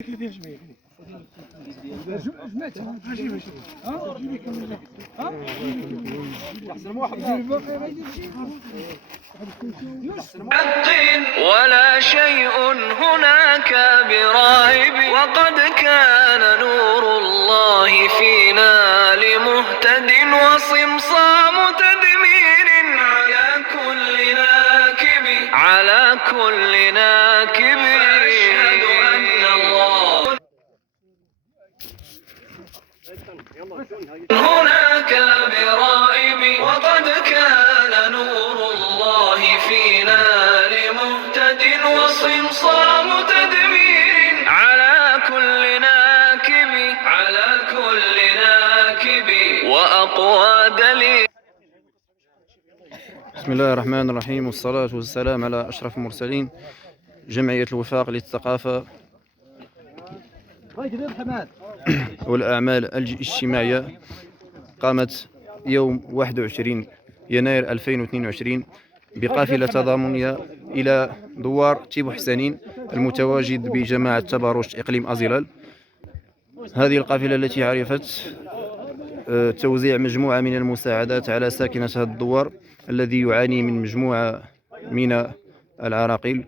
ولا شيء هناك برائب، وقد كان نور الله فينا لمهتد، وصمصام تدمير على كل ناكب. أشهد أن الله هناك برائب، وقد كان نور الله فينا لمهتد، وصمصام تدمير على كل ناكب وأقوى دليل. بسم الله الرحمن الرحيم، والصلاة والسلام على أشرف المرسلين. جمعية الوفاق للثقافة والأعمال الاجتماعية قامت يوم 21 يناير 2022 بقافلة تضامنية إلى دوار تيبو حسنين المتواجد بجماعة تبارش إقليم أزلال. هذه القافلة التي عرفت توزيع مجموعة من المساعدات على ساكنة هذا الدوار الذي يعاني من مجموعة من العراقيل.